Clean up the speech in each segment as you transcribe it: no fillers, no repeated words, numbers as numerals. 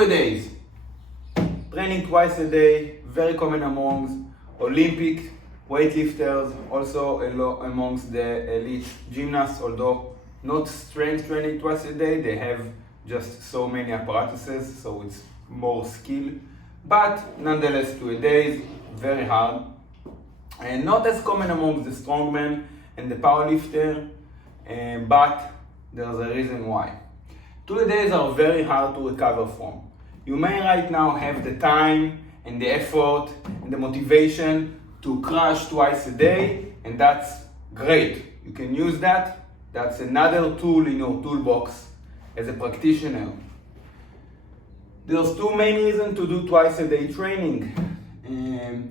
Nowadays, training twice a day, very common amongst Olympic weightlifters, also amongst the elite gymnasts, although not strength training twice a day, they have just so many apparatuses, so it's more skill. But nonetheless, 2 days, very hard. And not as common amongst the strongman and the powerlifter, but there's a reason why. 2 days are very hard to recover from. You may right now have the time and the effort and the motivation to crush twice a day, and that's great. You can use that. That's another tool in your toolbox as a practitioner. There's 2 main reasons to do twice a day training.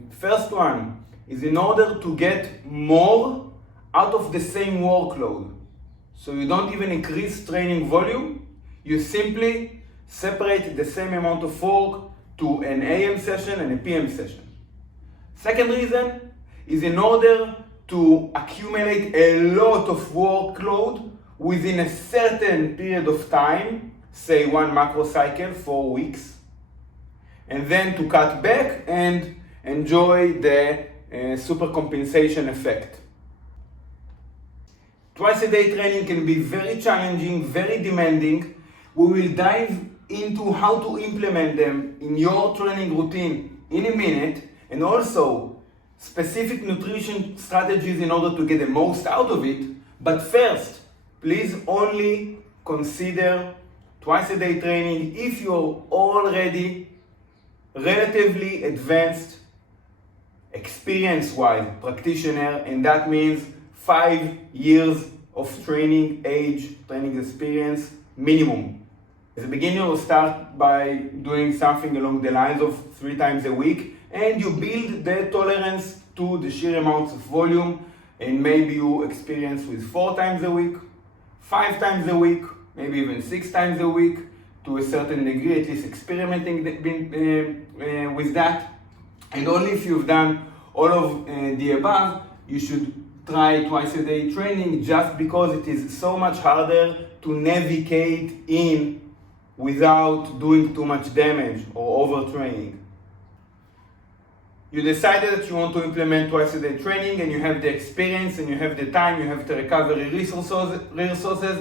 First one is in order to get more out of the same workload. So you don't even increase training volume, you simply separate the same amount of work to an AM session and a PM session. Second reason is in order to accumulate a lot of workload within a certain period of time, say 1 macro cycle, 4 weeks, and then to cut back and enjoy the super compensation effect. Twice a day training can be very challenging, very demanding. We will dive into how to implement them in your training routine in a minute, and also specific nutrition strategies in order to get the most out of it. But first, please only consider twice a day training if you're already relatively advanced experience-wise practitioner, and that means 5 years of training age, training experience minimum. As a beginner, you start by doing something along the lines of 3 times a week, and you build the tolerance to the sheer amounts of volume, and maybe you experience with 4 times a week, 5 times a week, maybe even 6 times a week, to a certain degree, at least experimenting with that. And only if you've done all of the above, you should try twice a day training, just because it is so much harder to navigate in without doing too much damage or overtraining. You decided that you want to implement twice a day training, and you have the experience and you have the time, you have the recovery resources.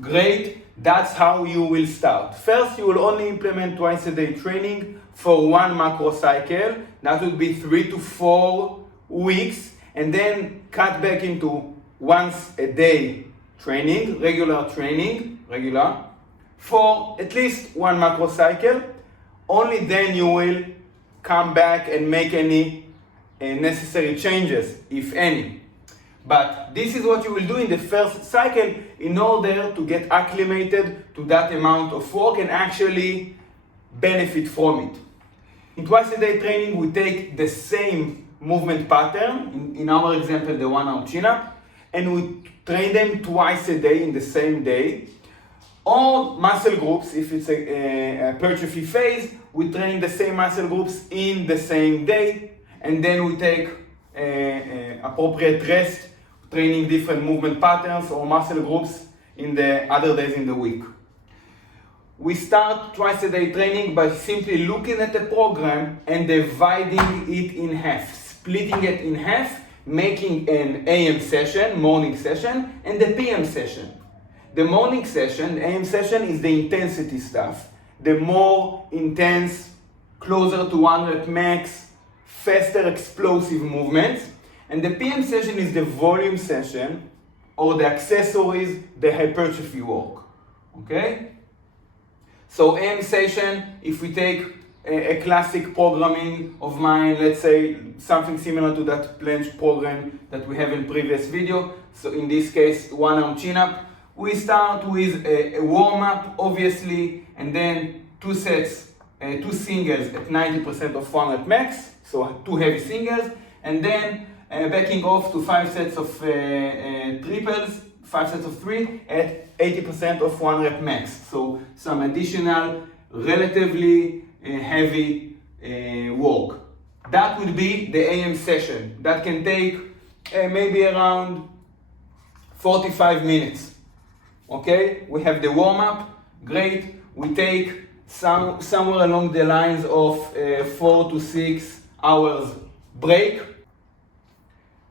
Great, that's how you will start. First, you will only implement twice a day training for 1 macro cycle. That would be 3 to 4 weeks, and then cut back into once a day training, regular, for at least 1 macro cycle. Only then you will come back and make any necessary changes, if any. But this is what you will do in the first cycle in order to get acclimated to that amount of work and actually benefit from it. In twice a day training, we take the same movement pattern, in our example, the 1-arm chin-up, and we train them twice a day in the same day. All muscle groups, if it's a hypertrophy phase, we train the same muscle groups in the same day, and then we take appropriate rest, training different movement patterns or muscle groups in the other days in the week. We start twice a day training by simply looking at the program and dividing it in half, splitting it in half, making an AM session, morning session, and the PM session. The morning session, the AM session, is the intensity stuff. The more intense, closer to 1 rep max, faster explosive movements. And the PM session is the volume session, or the accessories, the hypertrophy work. Okay? So AM session, if we take a classic programming of mine, let's say something similar to that planche program that we have in previous video. So in this case, 1-arm chin-up. We start with a warm-up, obviously, and then 2 sets, 2 singles at 90% of 1 rep max, so 2 heavy singles, and then backing off to 5 sets of triples, 5 sets of 3 at 80% of 1 rep max. So some additional, relatively heavy work. That would be the AM session. That can take maybe around 45 minutes. Okay, we have the warm-up, great. We take somewhere along the lines of 4 to 6 hours break.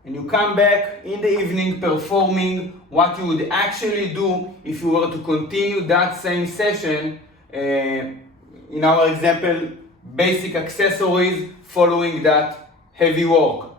And you come back in the evening performing what you would actually do if you were to continue that same session. In our example, basic accessories following that heavy work.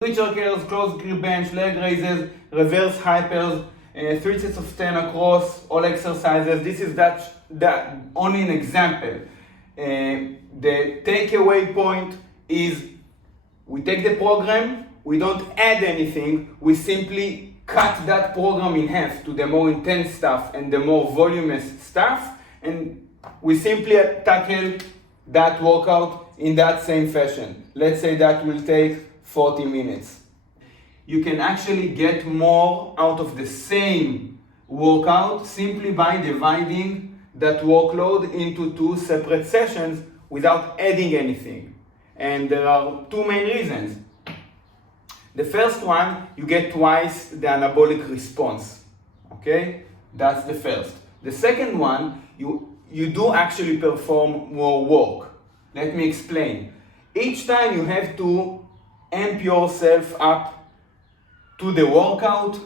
Preacher curls, close grip bench, leg raises, reverse hypers, 3 sets of 10 across all exercises. This is that only an example. The takeaway point is we take the program, we don't add anything, we simply cut that program in half to the more intense stuff and the more voluminous stuff, and we simply tackle that workout in that same fashion. Let's say that will take 40 minutes. You can actually get more out of the same workout simply by dividing that workload into 2 separate sessions without adding anything. And there are 2 main reasons. The first one, you get twice the anabolic response. Okay? That's the first. The second one, you do actually perform more work. Let me explain. Each time you have to amp yourself up to the workout,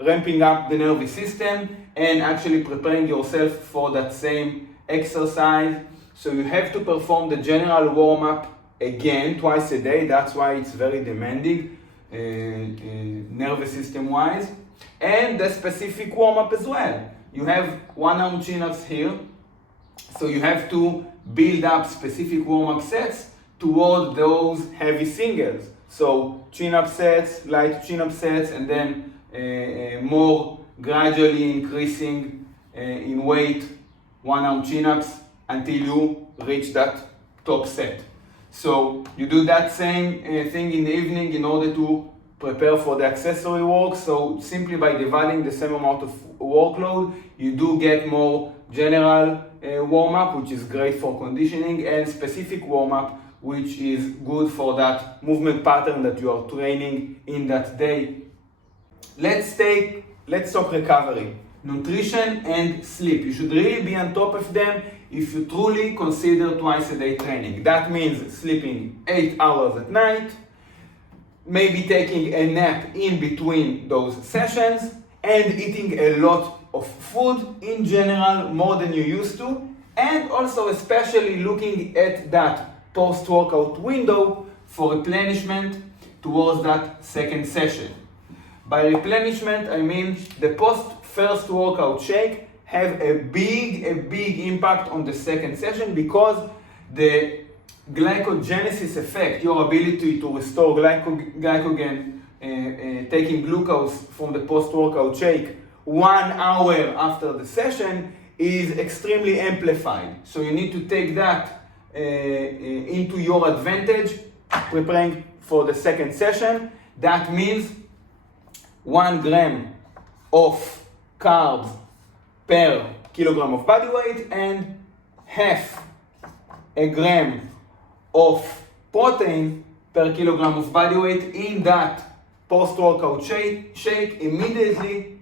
ramping up the nervous system and actually preparing yourself for that same exercise. So you have to perform the general warm-up again twice a day. That's why it's very demanding nervous system wise, and the specific warm-up as well. You have 1-arm chin-ups here, so you have to build up specific warm-up sets toward those heavy singles. So chin-up sets, light chin-up sets, and then more gradually increasing in weight 1-arm chin-ups until you reach that top set. So you do that same thing in the evening in order to prepare for the accessory work. So simply by dividing the same amount of workload, you do get more general warm-up, which is great for conditioning, and specific warm-up, which is good for that movement pattern that you are training in that day. Let's talk recovery, nutrition and sleep. You should really be on top of them if you truly consider twice a day training. That means sleeping 8 hours at night, maybe taking a nap in between those sessions, and eating a lot of food in general, more than you used to, and also especially looking at that post-workout window for replenishment towards that second session. By replenishment, I mean the post-first workout shake have a big impact on the second session, because the glycogenesis effect, your ability to restore glycogen, taking glucose from the post-workout shake 1 hour after the session, is extremely amplified. So you need to take that into your advantage, preparing for the second session. That means 1 gram of carbs per kilogram of body weight and half a gram of protein per kilogram of body weight in that post-workout shake immediately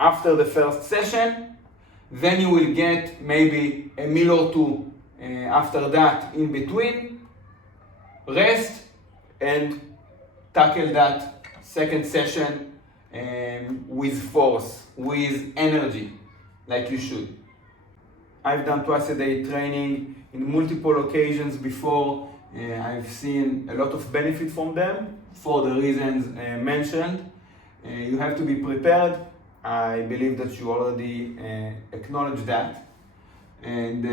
after the first session. Then you will get maybe a meal or 2 after that in between, rest, and tackle that second session with force, with energy, like you should. I've done twice a day training in multiple occasions before. I've seen a lot of benefit from them for the reasons mentioned. You have to be prepared. I believe that you already acknowledge that. And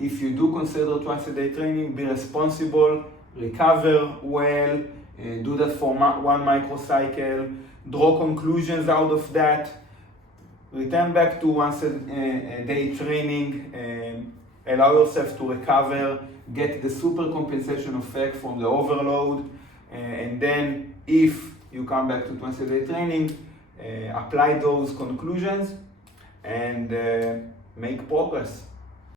if you do consider twice a day training, be responsible, recover well, do that for 1 microcycle, draw conclusions out of that, return back to once a day training, allow yourself to recover, get the super compensation effect from the overload, and then if you come back to twice a day training, apply those conclusions. and make progress.